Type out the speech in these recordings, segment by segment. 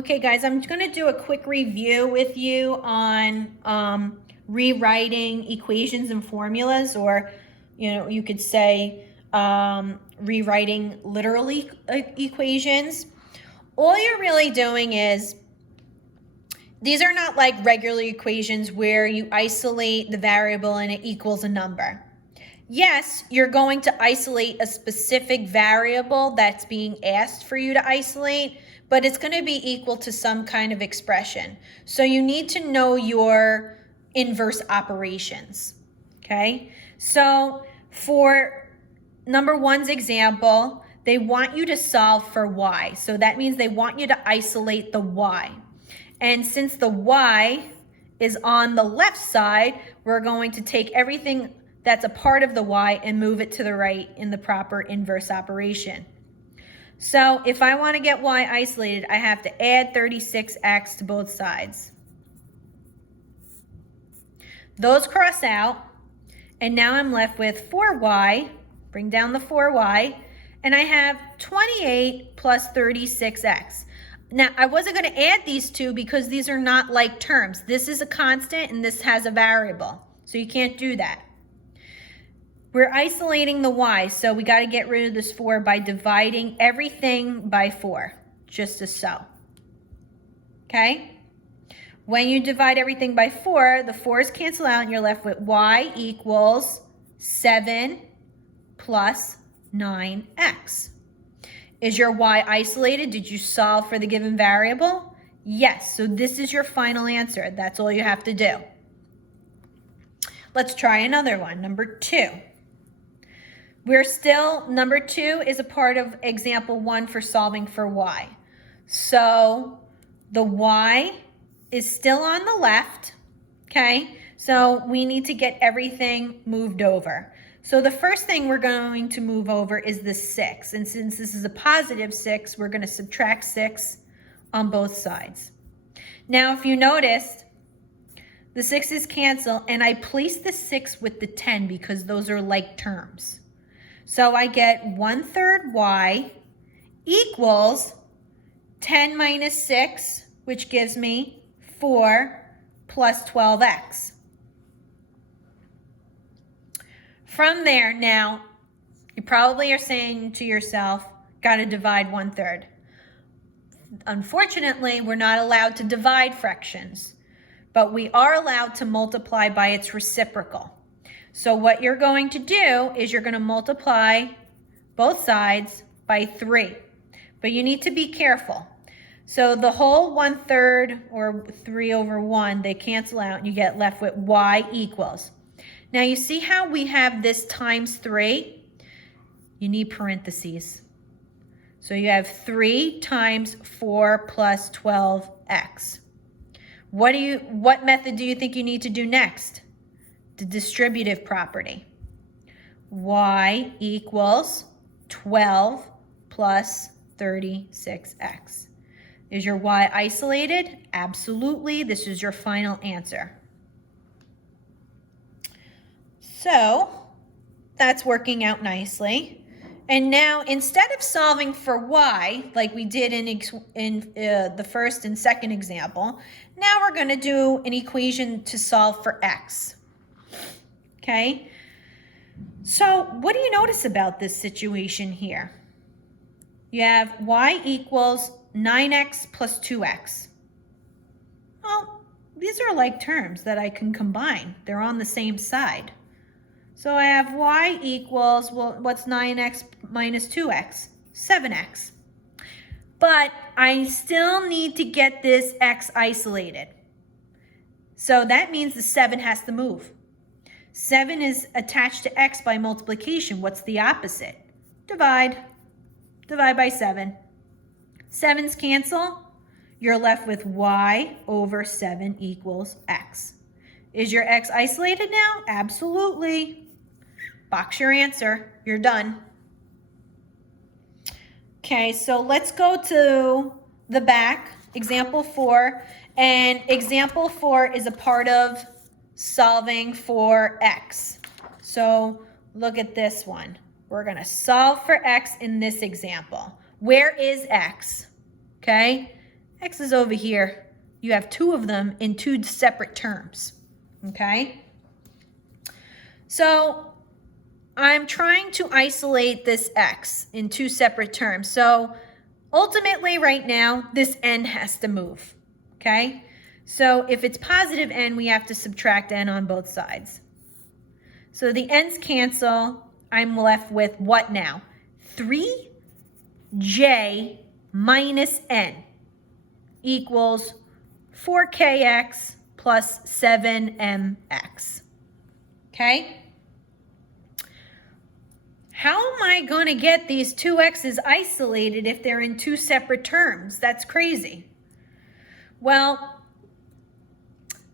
Okay, guys, I'm going to do a quick review with you on rewriting equations and formulas, or, you could say rewriting literally equations. All you're really doing is, these are not like regular equations where you isolate the variable and it equals a number. Yes, you're going to isolate a specific variable that's being asked for you to isolate, but it's going to be equal to some kind of expression. So you need to know your inverse operations, okay? So for number one's example, they want you to solve for y. So that means they want you to isolate the y. And since the y is on the left side, we're going to take everything that's a part of the y and move it to the right in the proper inverse operation. So if I want to get y isolated, I have to add 36x to both sides. Those cross out, and now I'm left with 4y, bring down the 4y, and I have 28 plus 36x. Now, I wasn't going to add these two because these are not like terms. This is a constant and this has a variable, so you can't do that. We're isolating the y, so we got to get rid of this 4 by dividing everything by 4, just as so. Okay? When you divide everything by 4, the 4's cancel out and you're left with y equals 7 plus 9x. Is your y isolated? Did you solve for the given variable? Yes, so this is your final answer. That's all you have to do. Let's try another one, number 2. Number 2 is a part of example 1 for solving for y. So the y is still on the left, okay? So we need to get everything moved over. So the first thing we're going to move over is the 6. And since this is a positive 6, we're going to subtract 6 on both sides. Now, if you noticed, the 6's cancel, and I place the 6 with the 10 because those are like terms. So I get 1/3 y equals 10 minus 6, which gives me 4 plus 12x. From there, now, you probably are saying to yourself, got to divide 1/3. Unfortunately, we're not allowed to divide fractions, but we are allowed to multiply by its reciprocal. So what you're going to do is you're going to multiply both sides by 3. But you need to be careful. So the whole 1/3 or 3/1, they cancel out and you get left with y equals. Now you see how we have this times 3? You need parentheses. So you have 3 times 4 plus 12x. What method do you think you need to do next? The distributive property. Y equals 12 plus 36x. Is your y isolated? Absolutely. This is your final answer. So that's working out nicely. And now, instead of solving for y, like we did in the first and second example, now we're going to do an equation to solve for x. Okay? So what do you notice about this situation here? You have y equals 9x plus 2x. Well, these are like terms that I can combine. They're on the same side. So I have y equals, well, what's 9x minus 2x? 7x. But I still need to get this x isolated. So that means the 7 has to move. 7 is attached to x by multiplication. What's the opposite? Divide. Divide by 7. 7's cancel. You're left with y over 7 equals x. Is your x isolated now? Absolutely. Box your answer. You're done. Okay, so let's go to the back, example 4. And example 4 is a part of solving for x. So look at this one. We're going to solve for x in this example. Where is x? Okay, X is over here. You have two of them in two separate terms, okay? So I'm trying to isolate this X in two separate terms. So ultimately right now, this N has to move, okay? So if it's positive N, we have to subtract N on both sides. So the N's cancel. I'm left with what now? 3J minus N equals 4KX plus 7MX. Okay? How am I going to get these two X's isolated if they're in two separate terms? That's crazy. Well,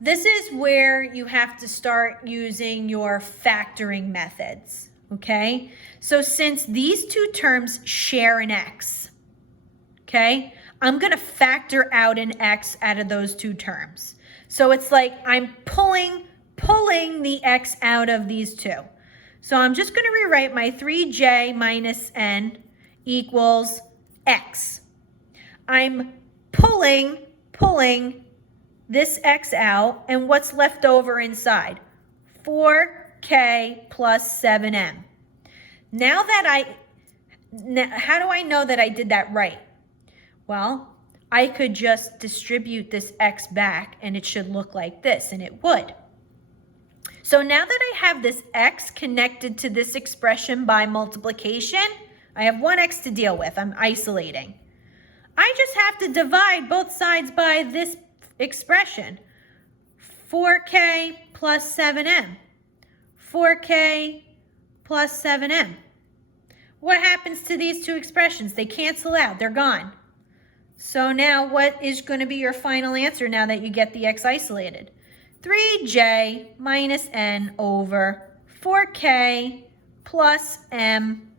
this is where you have to start using your factoring methods, okay? So since these two terms share an X, okay, I'm going to factor out an X out of those two terms. So it's like I'm pulling the X out of these two. So I'm just going to rewrite my 3J minus N equals X. I'm pulling this X out, and what's left over inside? 4K plus 7M. Now how do I know that I did that right? Well, I could just distribute this X back and it should look like this, and it would. So now that I have this X connected to this expression by multiplication, I have one X to deal with. I'm isolating. I just have to divide both sides by this expression. 4K plus 7M. 4K plus 7M. What happens to these two expressions? They cancel out. They're gone. So now what is going to be your final answer now that you get the X isolated? 3J minus N over 4K plus M,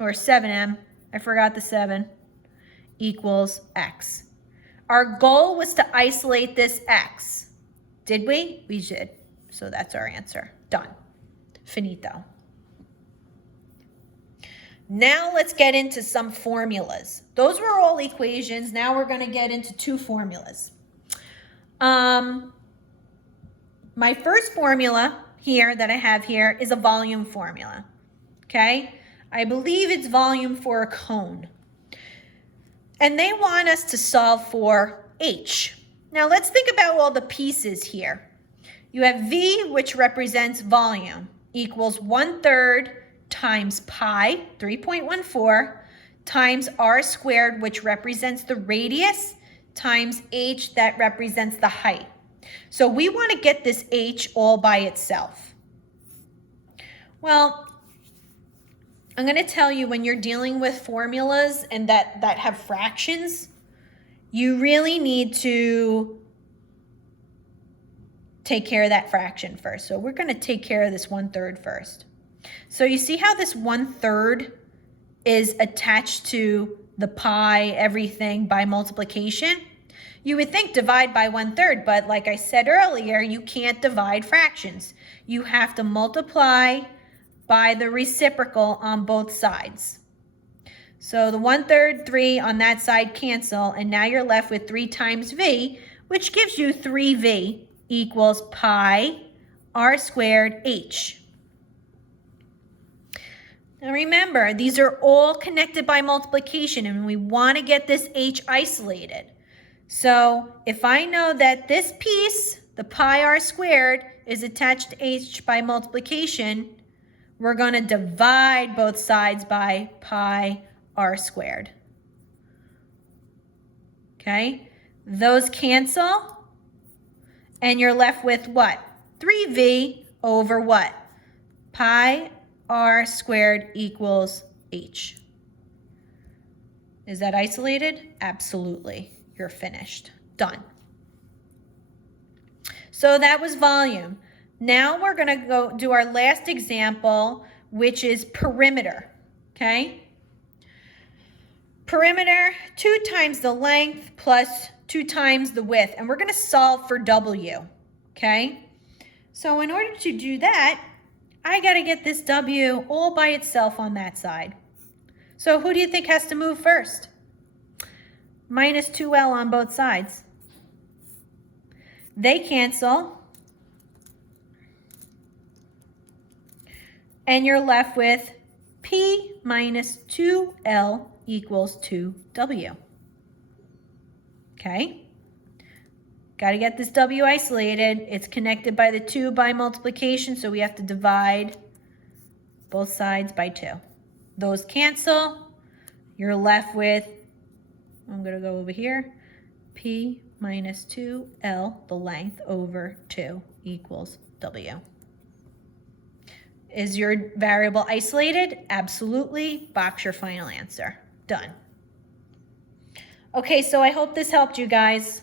or 7M, I forgot the 7, equals X. Our goal was to isolate this X. Did we? We did. So that's our answer. Done. Finito. Now let's get into some formulas. Those were all equations. Now we're going to get into two formulas. My first formula here that I have here is a volume formula. Okay? I believe it's volume for a cone. And they want us to solve for H. Now let's think about all the pieces here. You have V, which represents volume, equals 1/3 times pi, 3.14, times r squared, which represents the radius, times h, that represents the height. So we want to get this h all by itself. Well, I'm going to tell you, when you're dealing with formulas and that have fractions, you really need to take care of that fraction first. So we're going to take care of this 1/3 first. So you see how this 1/3 is attached to the pi, everything, by multiplication? You would think divide by 1/3, but like I said earlier, you can't divide fractions. You have to multiply by the reciprocal on both sides. So the 1/3, 3 on that side cancel, and now you're left with 3 times v, which gives you 3v equals pi r squared h. Now remember, these are all connected by multiplication, and we want to get this h isolated. So if I know that this piece, the pi r squared, is attached to h by multiplication, we're going to divide both sides by pi r squared. Okay? Those cancel, and you're left with what? 3v over what? Pi r squared equals h. Is that isolated? Absolutely. You're finished. Done. So that was volume. Now we're going to go do our last example, which is perimeter. Okay? Perimeter, 2 times the length plus 2 times the width. And we're going to solve for W. Okay? So in order to do that, I got to get this W all by itself on that side. So who do you think has to move first? minus 2L on both sides. They cancel. And you're left with P minus 2L equals 2W. Okay? Got to get this W isolated. It's connected by the 2 by multiplication, so we have to divide both sides by 2. Those cancel. You're left with, I'm going to go over here, P minus 2L, the length, over 2 equals W. Is your variable isolated? Absolutely. Box your final answer. Done. Okay, so I hope this helped you guys.